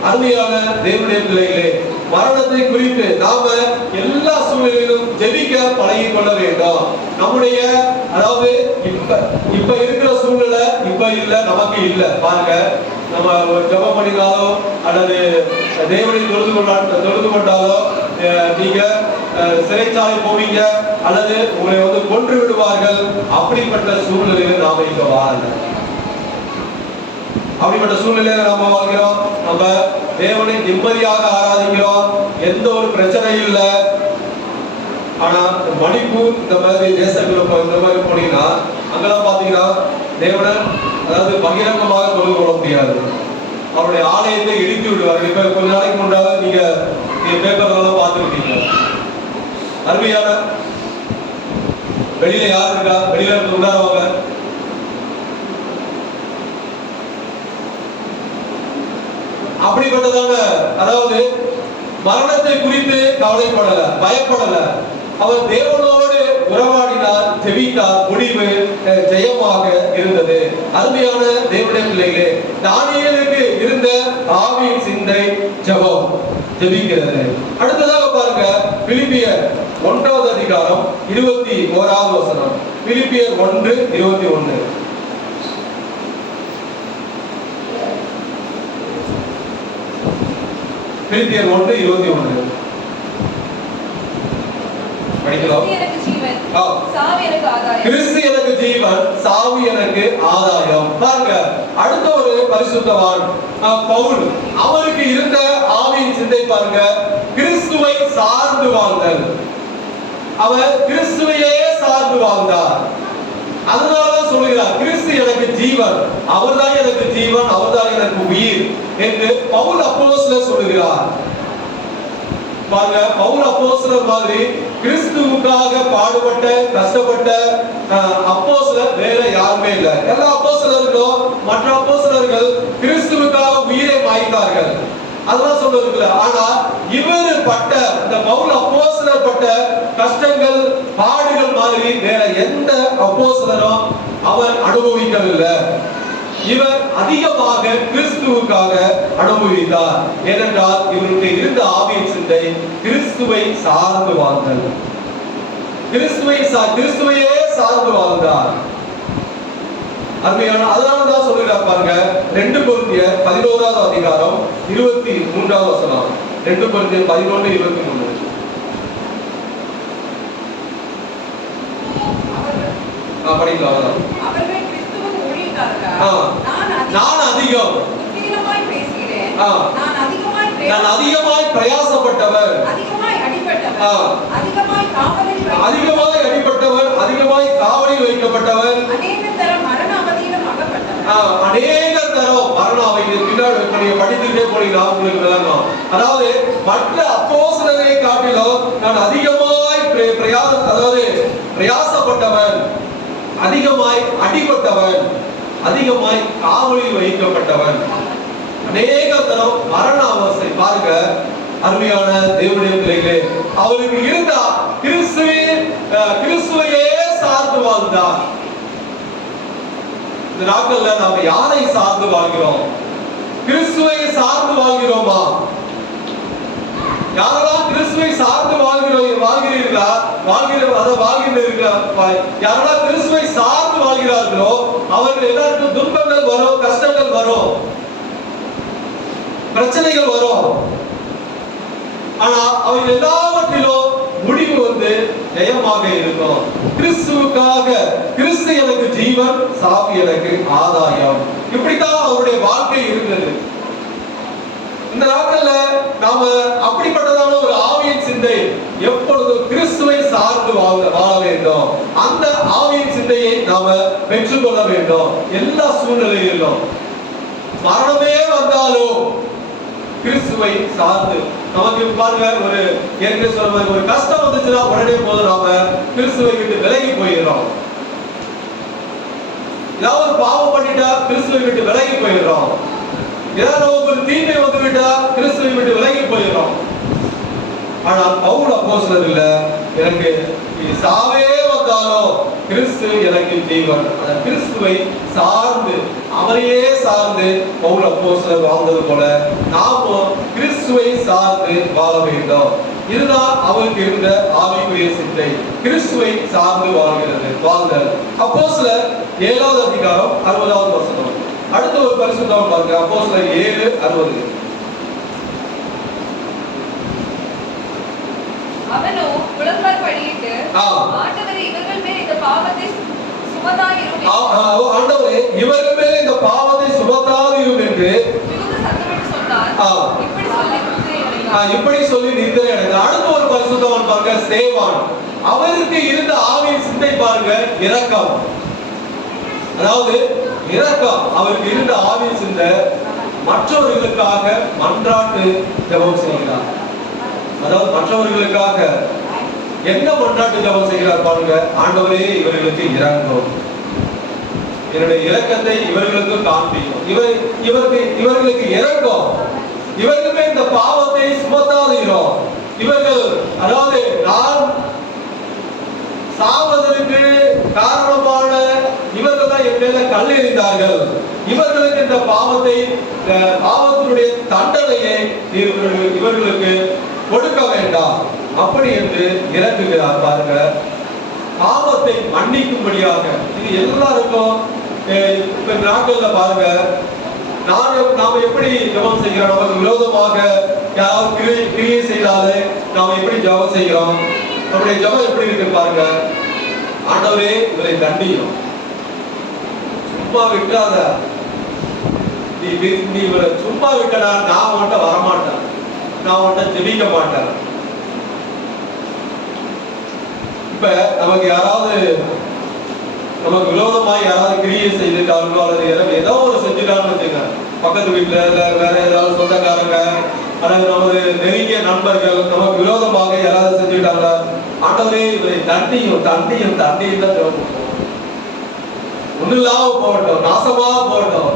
அருமையான தேவனுடைய பிள்ளைகளே, மரணத்தை குறித்து நாம எல்லா சூழ்நிலையிலும் ஜெபிக்க பழகி கொள்ள வேண்டும். நம்முடைய, அதாவது இப்ப இருக்கிற சூழ்நிலை இப்ப இல்ல, நமக்கு இல்ல. பாருங்க, நம்ம ஜெபம் பண்ணினாலோ அல்லது தேவனை தொழுது கொண்டாலோ நீங்க சிறைச்சாலை போவீங்க அல்லது உங்களை வந்து கொன்று விடுவார்கள். அப்படிப்பட்ட சூழ்நிலையில நாம இங்க வாழ, அப்படிப்பட்ட சூழ்நிலையில நம்ம வாழ்கிறோம். நம்ம தேவனை நிம்மதியாக ஆராதிக்கிறோம், எந்த ஒரு பிரச்சனையும் இல்லை. ஆனா மணிப்பூர் இந்த மாதிரி தேசத்துல இந்த மாதிரி போனீங்கன்னா அங்கெல்லாம் பாத்தீங்கன்னா தேவனை, அதாவது பகிரங்கமாக தொழுது கொள்ள முடியாது. அவருடைய ஆலயத்தை இடித்து விடுவார்கள். இப்ப கொஞ்ச நாளைக்கு முன்னால நீங்க பேப்பர்லாம் பார்த்துருக்கீங்க. அருமையான, வெளியில யார் இருக்கா? வெளியில இருந்து உண்டாருவாங்க. அப்படிப்பட்டதான, அதாவது மரணத்தை குறித்து கவலைப்படல, பயப்படல. அவர் தேவனோடு உறவாடினார், ஜெபித்தார். முடிவு ஜெயமாக இருந்தது. அருமையான தேவனுடைய பிள்ளைகளே, தானியேலுக்கு இருந்த ஆவியின் சிந்தை ஜெபம், ஜெபிக்கிறது. அடுத்ததாக பாருங்க, பிலிப்பியர் 1வது அதிகாரம் 21வது வசனம். பிலிப்பியர் 1:21. பிலிப்பியர் 1:21 படிக்கலாம். கிறிஸ்து எனக்கு ஜீவன், சாவு எனக்கு ஆதாயம். பாருங்க, அடுத்த ஒரு பரிசுத்தவான் பவுல். அவருக்கு இருந்த ஆவியின் சிந்தை பாருங்க, கிறிஸ்துவை சார்ந்து வாழ்ந்தல். அவர் கிறிஸ்துவையே சார்ந்து வாழ்ந்தார். அதனாலதான் சொல்லுகிறார், கிறிஸ்து எனக்கு ஜீவன், அவர்தான் எனக்கு ஜீவன், அவர்தான் எனக்கு உயிர் என்று பவுல் அப்போஸ்தலர் சொல்லுகிறார். பாருங்க, பவுல் அப்போஸ்தலர் மாதிரி கிறிஸ்துவுக்காக பாடுபட்ட கஷ்டப்பட்ட அப்போஸ்தலர் வேற யாருமே இல்ல. எல்லா அப்போஸ்தலர்களும் மற்ற அப்போஸ்தலர்கள் கிறிஸ்துவுக்காக உயிரை மாய்த்தார்கள், அதெல்லாம் சொல்லுவதில்லை. ஆனா இவர் பட்ட, இந்த பவுல் அப்போஸ்தலர் பட்ட கஷ்டங்கள் பாடுகள் மாதிரி வேற எந்த அப்போஸ்தலரும் அவர் அனுபவிக்கவில்லை. இவர் அதிகமாக கிறிஸ்துவுக்காக அனுபவித்தார். ஏனென்றால் இவருக்கு இருந்த ஆவியின் சிந்தை கிறிஸ்துவை சார்ந்து வாழ்ந்தல், கிறிஸ்துவையே சார்ந்து வாழ்ந்தார். அருமையான, அதனாலதான் சொல்லுகிறார் பாருங்க, 2 கொரிந்தியர் 11வது அதிகாரம் 23வது வசனம். 2 கொரிந்தியர் 11:23. படிக்கலாம். நான் அதிகம் நான் அதிகமாய் பிரயாசப்பட்டவர், அதிகமாய் அடிபட்டவர், அதிகமாய் காவலில் வைக்கப்பட்டவர், அநேக தரம் மரண அவதியிலும் மரண அவதியில் பின்னாடி படித்துட்டே போனீங்கன்னா உங்களுக்கு விளங்கும். அதாவது மற்ற அப்போஸ்தலரை காட்டிலும் நான் அதிகமாய் பிரயாசப்பட்டவன், அதிகமாய் அடிபட்டவன், அதிகமாய் காவலில் வைக்கப்பட்டவன், அநேக தரம் மரண அவஸ்தை. பாருங்க அருமையான தேவனுடைய பிள்ளைகளே, அவருக்கு இருந்த கிறிஸ்துவையே சார்ந்து வாழ்ந்தார். இந்த நாட்கள்ல நாம யாரை சார்ந்து வாழ்கிறோம்? கிறிஸ்துவை சார்ந்து வாழ்கிறோமா? யாரெல்லாம் கிறிஸ்துவை சார்ந்து வாழ்கிறீர்களா? யாரெல்லாம் கிறிஸ்துவை சார்ந்து வாழ்கிறார்களோ அவர்கள் எல்லாருக்கும் துன்பங்கள் வரும், கஷ்டங்கள் வரும், பிரச்சனைகள் வரும். ஆனா அவர்கள் எல்லாவற்றிலும் முடிவு ஜெயமாக இருக்கும். கிறிஸ்துவுக்காக, கிறிஸ்து எனக்கு ஜீவன், சாவு எனக்கு ஆதாயம், இப்படித்தான் அவருடைய வாழ்க்கை இருந்தது. இந்த நாட்கள்ல நாம அப்படிப்பட்டதான ஒரு ஆவியின் சிந்தை, எப்பொழுதும் கிறிஸ்துவை சார்ந்து வாழ வேண்டும். அந்த ஆவியின் சிந்தையை நாம பெற்றுக்கொள்ள வேண்டும். எல்லா சூழ்நிலையிலும் மரணமே வந்தாலும் கிறிஸ்துவை சார்ந்து. நமக்கு பாருங்க, ஒரு ஏற்கனவே சொல்ற மாதிரி ஒரு கஷ்டம் வந்துச்சுன்னா உடனே போதும் நாம கிறிஸ்துவை விட்டு விலகி போயிடுறோம். ஏதாவது ஒரு பாவம் பண்ணிட்டா கிறிஸ்துவை விட்டு விலகி போயிடுறோம். ஏதாவது நமக்கு ஒரு தீமை வந்து விட்டா கிறிஸ்துவை விட்டு விலகி போயிடுறோம். ஆனால் பவுல் அப்போஸ்தலர் இல்ல, எனக்கு சாவே வந்தாலும் கிறிஸ்து எனக்கு ஜீவன். அந்த கிறிஸ்துவை சார்ந்து, அவரையே சார்ந்து பவுல் அப்போஸ்தலர் வாழ்ந்தது போல நாமும் கிறிஸ்துவை சார்ந்து வாழ வேண்டும். இதுதான் அவருக்கு இருந்த ஆவிக்குரிய சிந்தை, கிறிஸ்துவை சார்ந்து வாழ்தல். அப்போஸ்தலர் 7வது அதிகாரம் 60வது வசனம். அடுத்த ஒரு பரிசுத்தம் பாருங்க, அப்போஸ்தலர் 7:60. அவனோ முழங்கால் படியிட்டு, ஆண்டவரே இவர்கள் மேல் இந்த பாவத்தை சுமத்தாதிரும், ஆண்டவரே இவர்கள் மேல் இந்த பாவத்தை சுமத்தாதிரும் என்று மிகுந்த சத்தமிட்டு சொன்னார். இப்படி சொல்லி நிந்தை அடைந்தார். அடுத்த ஒரு பரிசுத்தவான் பாருங்க, ஸ்தேவான். அவருக்கு இருந்த ஆவியின் சிந்தை பாருங்க, இரக்கம். அதாவது இரக்கம், அவருக்கு இருந்த ஆவியின் சிந்தை மற்றவர்களுக்காக மன்றாட்டு ஜெபம் செய்கிறார். அதாவது மற்றவர்களுக்காக என்ன மன்றாட்டு ஜெபம் செய்கிறார் பாருங்க, ஆண்டவரே இவர்களுக்கு இரங்கும், என்னுடைய இரக்கத்தை இவர்களுக்கு காண்பிக்கும், இவர்களுக்கு இரங்கும், இவர்களுமே இந்த பாவத்தை சுமத்தாதீரும். இவர்கள், அதாவது நான் சாவதற்கு காரணமான இவர்கள் தான் என் மேல கல் எறிந்தார்கள், இவர்களுக்கு இந்த பாவத்தினுடைய தண்டனையை இவர்களுக்கு கொடுக்க வேண்டாம் அப்படி என்று இறங்குகிறார். பாருங்க, பாவத்தை மன்னிக்கும்படியாக. இது எல்லாருக்கும் இப்ப நாட்கள்ல பாருங்க, நாம எப்படி ஜெபம் செய்கிறோம்? நமக்கு விரோதமாக யாராவது கிரியை செய்தாலே நாம எப்படி ஜெபம் செய்கிறோம்? நம்முடைய ஜெபம் எப்படி இருக்கு பாருங்க, ஆண்டவரே இவரை தண்டியும், சும்மா விட்டாத, நீ இவரை சும்மா விட்டனா நான் உன்கிட்ட வரமாட்டேன், நான் உன்கிட்ட ஜெபிக்க மாட்டேன். இப்ப நமக்கு யாராவது நமக்கு விரோதமாய் யாராவது கிரியை செய்துட்டாங்களோ அல்லது ஏதோ ஒரு செஞ்சுட்டான்னு வச்சுங்க, பக்கத்து வீட்டுல இல்ல வேற ஏதாவது சொந்தக்காரங்க அல்லது நமது நெருங்கிய நண்பர்கள் நமக்கு விரோதமாக யாராவது செஞ்சுட்டாங்க, ஆண்டவரே இவரை தண்டியும் தண்டியும் தண்டியும் தான் ஜெபம். ஒண்ணு இல்லாம போகட்டும், நாசமா போகட்டும்.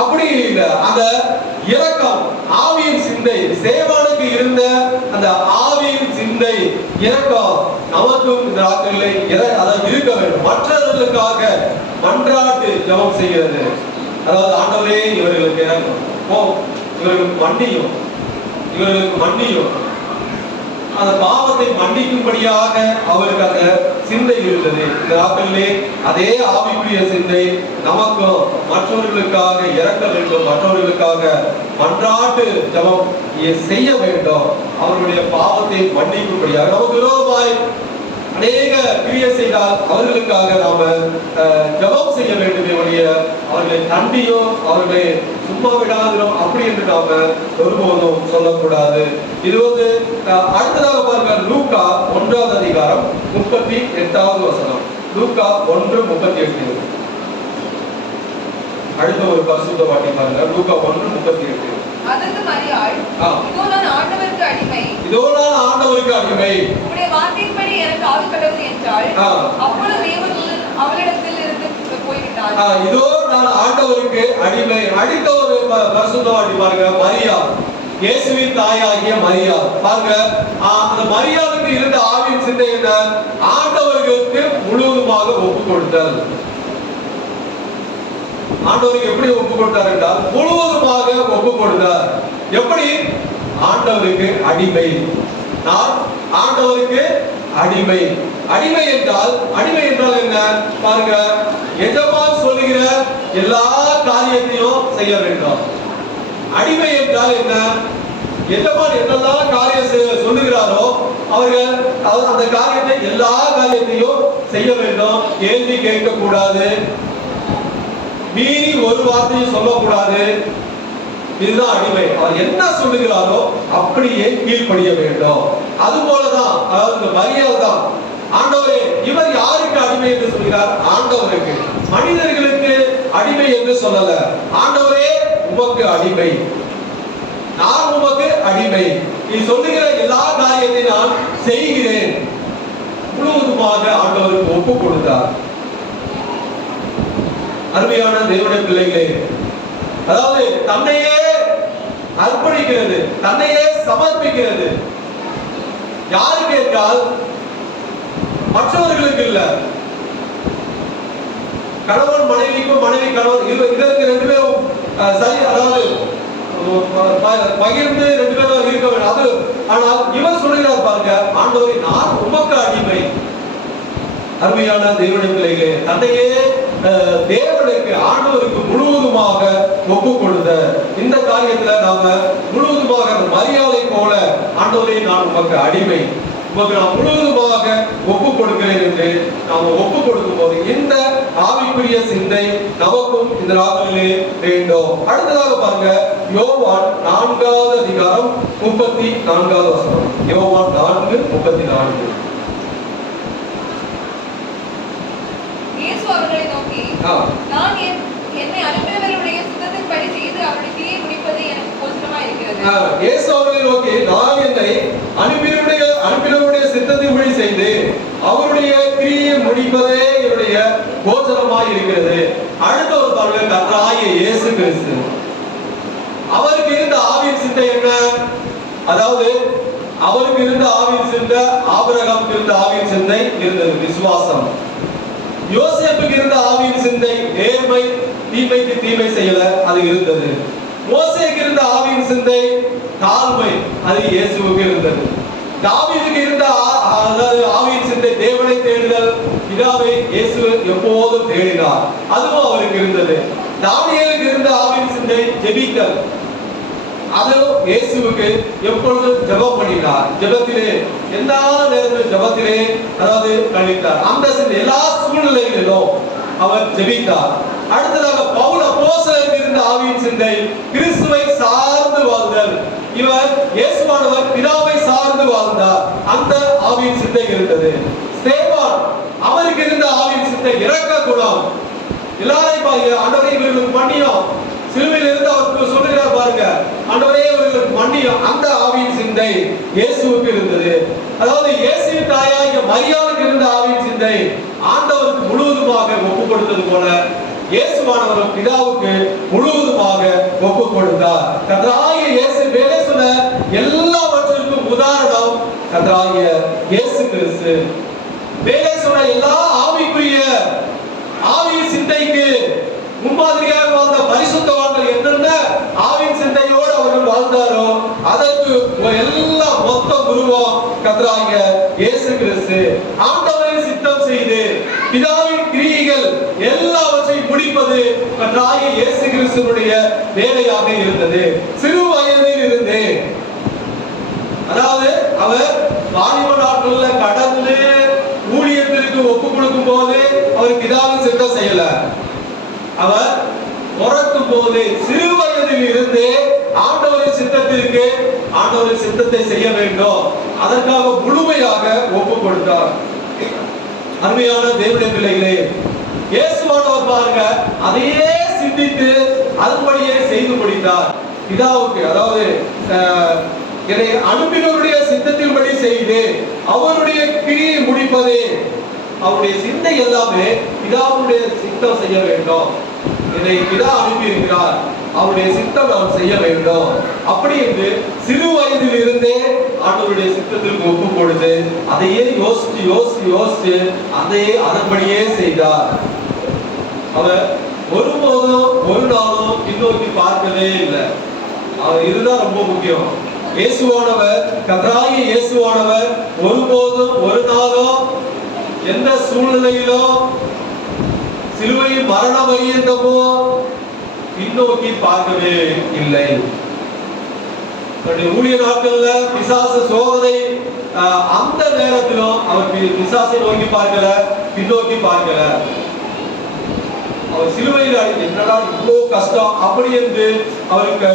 அப்படி இல்லை. அந்த இரக்கம், ஆவியின் சிந்தை, சேவானுக்கு இருந்த அந்த ஆவியின் சிந்தை, இரக்கம் நமக்கும் இந்த நாட்களில் அதாவது இருக்க வேண்டும். மற்றவர்களுக்காக மன்றாட்டு ஜெபம் செய்கிறது. அதாவது ஆண்டவரே இவர்களுக்கு இறங்கும், இவர்களுக்கு மன்னியும், இவர்களுக்கு மன்னியும். அந்த பாவத்தை மன்னிக்கும்படியாக அவருக்கு அந்த சிந்தை இருந்தது. இந்த நாட்களிலே அதே ஆவிக்குரிய சிந்தை நமக்கும் மற்றவர்களுக்காக இறக்க வேண்டும், மற்றவர்களுக்காக மன்றாட்டு ஜெபம் செய்ய வேண்டும். அவர்களுடைய பாவத்தை மன்னிக்கும்படியாக நமக்கு விரோதமாய் அநேக கிரியை செய்தால் அவர்களுக்காக நாம ஜெபம் செய்ய வேண்டுமே ஒழிய அவர்களை தண்டியோ அவர்களை சும்மா விடாதிரும் அப்படி என்று நாம ஒருபோதும் சொல்லக்கூடாது. இது அடுத்ததாக பாருங்க, லூக்கா 1வது அதிகாரம் 38வது வசனம். லூக்கா 1:38. அடுத்த ஒரு பரிசுத்த வாட்டி பாருங்க, லூக்கா 1:38. அதற்கு மரியாள், இதோ நான் ஆண்டவருக்கு அடிமை, இதோ நான் ஆண்டவருக்கு அடிமை, உம்முடைய வார்த்தையின்படி எனக்கு ஆவி கடவுள் என்றாள். அப்பொழுது தேவதூதன் அவளிடத்தில் இருந்து போய்விட்டார். இதோ நான் ஆண்டவருக்கு அடிமை. அடுத்த ஒரு பரிசுத்தவாட்டி பாருங்க, மரியா, இயேசுவின் தாயாகிய மரியா. பாருங்க, அந்த மரியாளுக்கு இருந்த ஆவியின் சிந்தை என்ன? ஆண்டவருக்கு முழுவதுமாக ஒப்பு கொடுத்தல். ஆண்டவருக்கு எப்படி ஒப்பு கொடுத்தார் என்றால் முழுவதுமாக ஒப்பு கொடுத்தார். எப்படி? ஆண்டவருக்கு அடிமை. நான் ஆண்டவருக்கு அடிமை. அடிமை என்றால் என்ன? பாருங்க, எஜமான் சொல்லுகிற எல்லா காரியத்தையும் செய்ய வேண்டும். அடிமை என்றால் என்ன? எஜமான் என்னெல்லாம் காரியம் சொல்லுகிறாரோ அவர்கள் அந்த காரியத்தை எல்லா காரியத்தையும் செய்ய வேண்டும். கேள்வி கேட்க கூடாது, மீறி ஒரு வார்த்தையும் சொல்லக்கூடாது. இதுதான் அடிமை. அவர் என்ன சொல்லுகிறாரோ அப்படியே கீழ்ப்படிய வேண்டும். அது போலதான், அதாவது மரியாதை தான். ஆண்டவரே, இவர் யாருக்கு அடிமை என்று சொல்கிறார்? ஆண்டவருக்கு. மனிதர்களுக்கு அடிமை என்று சொல்லல. ஆண்டவரே உமக்கு அடிமை, நான் உமக்கு அடிமை, நீ சொல்லுகிற எல்லா காரியத்தை நான் செய்கிறேன். முழுவதுமாக ஆண்டவருக்கு ஒப்பு கொடுத்தார். அருமையான தேவனுடைய பிள்ளைகளே, அதாவது தன்னையே அர்ப்பணிக்கிறது, தன்னையே சமர்ப்பிக்கிறது. யாருக்கு என்றால் மற்றவர்களுக்கு இல்ல. கணவன் மனைவிக்கும், மனைவி கணவன், இதற்கு 2 பேரும் சரி, அதாவது பகிர்ந்து 2 பேரும் இருக்க வேண்டும். அது ஆனால் இவர் சொல்லுகிறார் பாருங்க, ஆண்டவரே நான் உமக்கு அடிமை. அருமையான தேவனுடைய பிள்ளைகளே, தன்னையே தேவனுக்கு, ஆண்டவருக்கு முழுவதுமாக ஒப்பு கொடுத்த இந்த காரியத்துல நாம முழுவதுமாக அந்த மரியாதை போல, ஆண்டவரே நான் உமக்கு அடிமை, உமக்கு நான் முழுவதுமாக ஒப்பு கொடுக்கிறேன் என்று நாம ஒப்பு கொடுக்கும் போது இந்த ஆவிக்குரிய சிந்தை நமக்கும் இந்த நாட்களிலே வேண்டும். அடுத்ததாக பாருங்க, யோவான் 4வது அதிகாரம் 34வது வசனம். யோவான் 4:34. இயேசு அவர்களை நோக்கி, நான் என்னை அனுப்பினவருடைய சித்தத்தின்படி செய்து அவருடைய கிரியை முடிப்பது எனக்கு போஜனமா இருக்கிறது. இயேசு அவர்களை நோக்கி, நான் என்னை அனுப்பினவருடைய சித்தத்தின்படி செய்து அவருடைய கிரியை முடிப்பதே என்னுடைய போஜனமாய் இருக்கிறது. அடுத்த ஒரு பாருங்க, கர்த்தராகிய இயேசு கிறிஸ்து. அவருக்கு இருந்த ஆவியின் சிந்தை என்ன? அதாவது அவருக்கு இருந்த ஆவியின் சிந்தை, ஆபிரகாமுக்கு இருந்த ஆவியின் சிந்தை இருந்தது விசுவாசம். யோசேப்புக்கு இருந்த ஆவியின் சிந்தை நேர்மை, தீமைக்கு தீமை செய்யல, அது இருந்தது. மோசேக்கு இருந்த ஆவியின் சிந்தை தாழ்மை, அது இயேசுவுக்கு இருந்தது. தாவீதுக்கு இருந்த ஆவியின் சிந்தை தேவனை தேடுதல், பிதாவை இயேசு எப்போதும் தேடினார், அதுவும் அவருக்கு இருந்தது. தானியேலுக்கு இருந்த ஆவியின் சிந்தை ஜெபித்தல், அது இயேசுவுக்கு எப்பொழுதும் ஜெபம் பண்ணினார். ஜெபத்திலே எல்லா நேரத்திலும் ஜெபத்திலே அதாவது கழித்தார். அந்த எல்லா சூழ்நிலைகளிலும் அவர் ஜெபித்தார். அடுத்ததாக பவுல் அப்போஸ்தலருக்கு இருந்த ஆவியின் சிந்தை கிறிஸ்துவை சார்ந்து வாழ்தல். இவர் இயேசுவானவர் பிதாவை சார்ந்து வாழ்ந்தார். அந்த ஆவியின் சிந்தை இருந்தது. ஸ்தேவான், அவருக்கு இருந்த ஆவியின் சிந்தை இரக்க குணம். எல்லாரையும் பாருங்க, ஆண்டவரே இவர்களுக்கு மன்னியும். சிலுவையில் இருந்து அவருக்கு சொல்லுகிறார் பாருங்க, ஆண்டவரே இவர்களுக்கு மன்னியும். அந்த ஆவியின் சிந்தை இயேசுவுக்கு இருந்தது. அதாவது இயேசுவின் தாயாகிய மரியாளுக்கு இருந்த ஆவியின் சிந்தை ஆண்டவருக்கு முழுவதுமாக ஒப்பு கொடுத்தது போல இயேசுவானவர் பிதாவுக்கு முழுவதுமாக ஒப்பு கொடுத்தார். கர்த்தராகிய இயேசு மேலே சொன்ன எல்லாவற்றிற்கும் உதாரணம் கர்த்தராகிய இயேசு கிறிஸ்து. மேலே சொன்ன எல்லா ஆவிக்குரிய ஆவியின் சிந்தைக்கு முன்மாதிரியாக வாழ்ந்த பரிசுத்தவான்கள் என்னென்ன ஆவியின் சிந்தையோடு அவர்கள் வாழ்ந்தாரோ அதற்கு எல்லாம் மொத்த குருவம் கர்த்தராகிய இயேசு கிறிஸ்து. ஆண்டவரின் சித்தம் செய்து பிதாவின் கிரியைகள் எல்லாவற்றையும் முடிப்பது கர்த்தராகிய இயேசு கிறிஸ்துவுடைய வேலையாக இருந்தது. சிறு வயதில் இருந்தே, அதாவது அவர் வாலிப நாட்கள்ல கடந்து ஊழியத்திற்கு ஒப்பு கொடுக்கும் போது அவர் பிதாவின் சித்தம் செய்யல. அவர் பிறக்கும் போது சிறு வயதில் இருந்து ஆண்டவரின் சித்தத்திற்கு ஆண்டவரின் சித்தத்தை செய்ய வேண்டும், அதற்காக முழுமையாக ஒப்பு கொடுத்தார். அருமையான தேவனுடைய பிள்ளைகளே, இயேசுவானவர் பாருங்க, அதையே சிந்தித்து அதன்படியே செய்து முடித்தார். பிதாவுக்கு, அதாவது என்னை அனுப்பினவருடைய சித்தத்தின்படி செய்து அவருடைய கிரியை முடிப்பதே அவருடைய சிந்தை. எல்லாமே பிதாவுடைய சித்தம் செய்ய வேண்டும். என்னை பிதா அனுப்பி இருக்கிறார், அவருடைய சித்தம் நாம் செய்ய வேண்டும். அப்படி என்று சிறு வயதில் இருந்தே ஆண்டவருடைய சித்தத்திற்கு ஒப்பு கொடுத்து அதையே யோசிச்சு யோசிச்சு யோசிச்சு அதையே அதன்படியே செய்தார். அவர் ஒருபோதும் ஒரு நாளும் பின்னோக்கி பார்க்கவே இல்லை. அவர் இதுதான் ரொம்ப முக்கியம். இயேசுவானவர், கர்த்தராகிய இயேசுவானவர் ஒருபோதும் ஒரு நாளும் எந்த சூழ்நிலையிலும் சிலுவையின் மரண பரியந்தமோ பின்னோக்கி பார்க்கவே இல்லை. ஊழிய நாட்கள்ல பிசாசு சோதனை, அந்த நேரத்திலும் அவர் பிசாசை நோக்கி பார்க்கல, பின்னோக்கி பார்க்கல. அவர் சிலுவையில் என்னடா இவ்வளோ கஷ்டம் அப்படி என்று அவருக்கு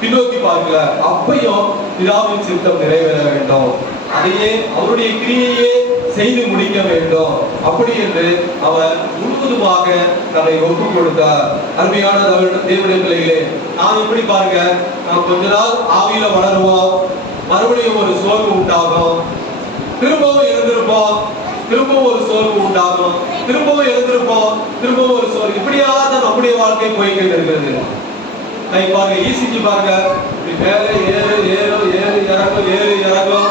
பின்னோக்கி பார்க்கல. அப்பையும் பிதாவின் சித்தம் நிறைவேற வேண்டும், அதையே அவருடைய கிரியையே செய்து முடிக்க வேண்டும். அப்படி என்று அவர் முழுவதுமாக தன்னை ஒப்பு கொடுத்தார். அருமையான தேவனுடைய பிள்ளைகளே, நாம் எப்படி பாருங்க, நாம் கொஞ்ச நாள் ஆவியில வளருவோம், மறுபடியும் ஒரு சோர்வு உண்டாகும், திரும்பவும் எழுந்திருப்போம், திரும்பவும் ஒரு சோர்வு உண்டாகும், திரும்பவும் எழுந்திருப்போம், திரும்பவும் ஒரு சோர்வு. இப்படியாக நம்முடைய வாழ்க்கை போய்கிட்டு இருக்கிறது. பாருங்க, ஈசிஜி பாருங்க, மேலே ஏறு ஏறு ஏறு இறங்கும் ஏறு இறங்கும்.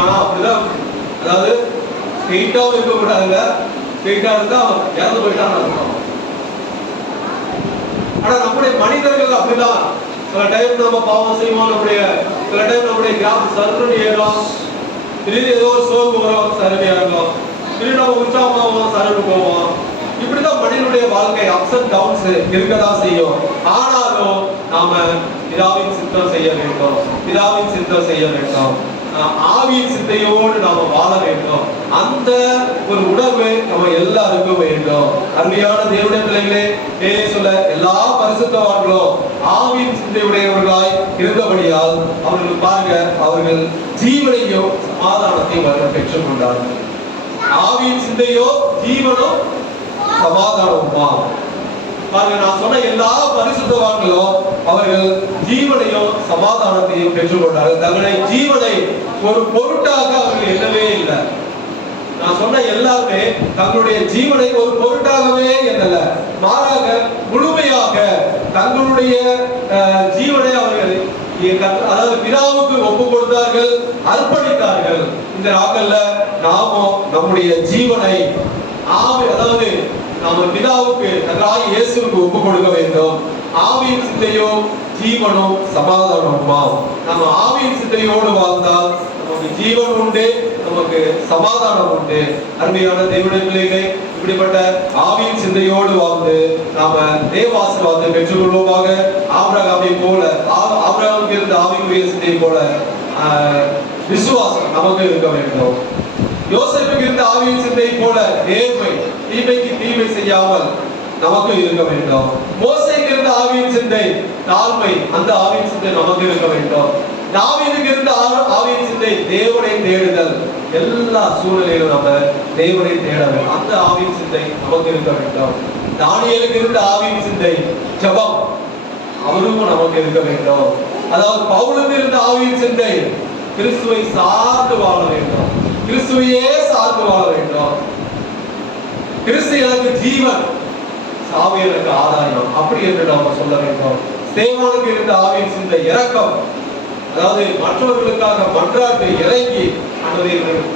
ஆனா அப்படிதான், அதாவது ஸ்ட்ரெயிட்டாவும் இருக்க கூடாதுங்க, ஸ்ட்ரெயிட்டா இருந்தா இறந்து போயிட்டான்னு அர்த்தம். ஆனா நம்முடைய மனிதர்கள் அப்படிதான். சில டைம் நம்ம பாவம் செய்வோம், நம்முடைய சில டைம் நம்முடைய கிராம சருணி ஏறும், திடீர்னு ஏதோ ஒரு சோர்வு வரும், சருணி இறங்கும், திடீர்னு நம்ம உற்சாகமாகவும் சருணி போவோம். இப்படிதான் மனிதனுடைய வாழ்க்கை அப்ஸ் அண்ட் டவுன்ஸ் இருக்கதான் செய்யும். ஆனாலும் நாம பிதாவின் சித்தம் செய்ய வேண்டும், பிதாவின் சித்தம் செய்ய வேண்டும், ஆவியின் சிந்தையோடு நாம வாழ வேண்டும். அந்த ஒரு உணர்வு நம்ம எல்லாருக்கும் வேண்டும். அருமையான தேவனுடைய பிள்ளைகளே, சொல்ல எல்லா பரிசுத்தவான்களும் ஆவியின் சிந்தையுடையவர்களாய் இருந்தபடியால் அவர்கள் பாருங்க, அவர்கள் ஜீவனையும் சமாதானத்தையும் அவர்கள் பெற்றுக் கொண்டார்கள். ஆவியின் சிந்தையோ ஜீவனும் சமாதானமா பாருங்க, நான் சொன்ன எல்லா பரிசுத்தவான்களும் அவர்கள் ஜீவனையும் சமாதானத்தையும் பெற்றுக்கொண்டார்கள். தங்களுடைய ஜீவனை ஒரு பொருட்டாக அவர்கள் எண்ணவே இல்லை. நான் சொன்ன எல்லாருமே தங்களுடைய ஜீவனை ஒரு பொருட்டாகவே எண்ணல, மாறாக முழுமையாக தங்களுடைய ஜீவனை அவர்கள் அதாவது பிதாவுக்கு ஒப்பு கொடுத்தார்கள், அர்ப்பணித்தார்கள். இந்த நாட்கள்ல நாமும் நம்முடைய ஜீவனை அதாவது நாம பிதாவுக்கு நன்றாக இயேசுவுக்கு ஒப்பு கொடுக்க வேண்டும். ஆவியின் சிந்தையோ ஜீவனும் சமாதானமா. நம்ம ஆவியின் சிந்தையோடு வாழ்ந்தால் நமக்கு ஜீவன் உண்டு, நமக்கு சமாதானம் உண்டு. அருமையான தேவனுடைய பிள்ளைகளே, இப்படிப்பட்ட ஆவியின் சிந்தையோடு வாழ்ந்து நாம தேவாசீர்வாதத்தை பெற்றுக்கொள்வோமாக. ஆபிரகாமை போல, ஆபிரகாமுக்கு இருந்த ஆவிக்குரிய சிந்தை போல விசுவாசம் நமக்கு இருக்க வேண்டும். யோசேப்புக்கு இருந்த ஆவியின் சிந்தை போல நேர்மை, தீமைக்கு தீமை செய்யாமல் நமக்கு இருக்க வேண்டும். மோசேக்கு இருந்த ஆவியின் சிந்தை தாழ்மை, அந்த ஆவியின் சிந்தை நமக்கு இருக்க வேண்டும். தாவீதுக்கு இருந்த ஆவியின் சிந்தை தேவனை தேடுதல், எல்லா சூழ்நிலையிலும் நம்ம தேவனை தேட வேண்டும், அந்த ஆவியின் சிந்தை நமக்கு இருக்க வேண்டும். தானியேலுக்கு இருந்த ஆவியின் சிந்தை ஜெபம், அவரும் நமக்கு இருக்க வேண்டும். அதாவது பவுலுக்கு இருந்த ஆவியின் சிந்தை கிறிஸ்துவை சார்ந்து வாழ வேண்டும், கிறிஸ்துவையே சார்ந்து வாழ வேண்டும். கிறிஸ்து எனக்கு ஜீவன், சாவு எனக்கு ஆதாயம், அப்படி என்று நாம சொல்ல வேண்டும். ஸ்தேவானுக்கு இருந்த ஆவியின் சிந்தை இரக்கம், அதாவது மற்றவர்களுக்காக மன்றாட்டு இறங்கி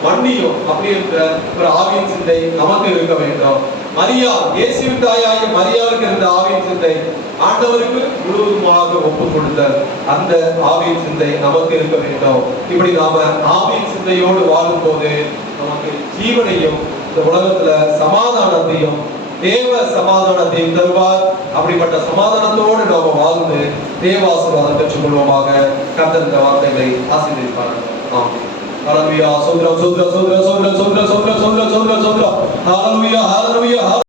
மன்னியும், அப்படி என்ற ஒரு ஆவியின் சிந்தை நமக்கு இருக்க வேண்டும். மரியா, இயேசுவின் தாயாகிய மரியாவுக்கு இருந்த ஆவியின் சிந்தை ஆண்டவருக்கு முழுவதுமாக ஒப்பு கொடுத்தல், அந்த ஆவியின் சிந்தை நமக்கு இருக்க வேண்டும். இப்படி நாம ஆவியின் சிந்தையோடு வாழும் போது நமக்கு ஜீவனையும் இந்த உலகத்துல சமாதானத்தையும் தேவ சமாதானத்தையும் தருவார். அப்படிப்பட்ட சமாதானத்தோடு நாம வாழ்ந்து தேவாசீர்வாதம் பெற்றுக் கொள்வோமாக. கர்த்தர் இந்த வார்த்தைகளை ஆசீர்வதிப்பார். ஆமென். ஹalleluya. சோத்ரம் சோத்ரம் சோத்ரம் சோத்ரம் சோத்ரம் சோத்ரம் சோத்ரம் சோத்ரம் சோத்ரம். ஹalleluya ஹalleluya.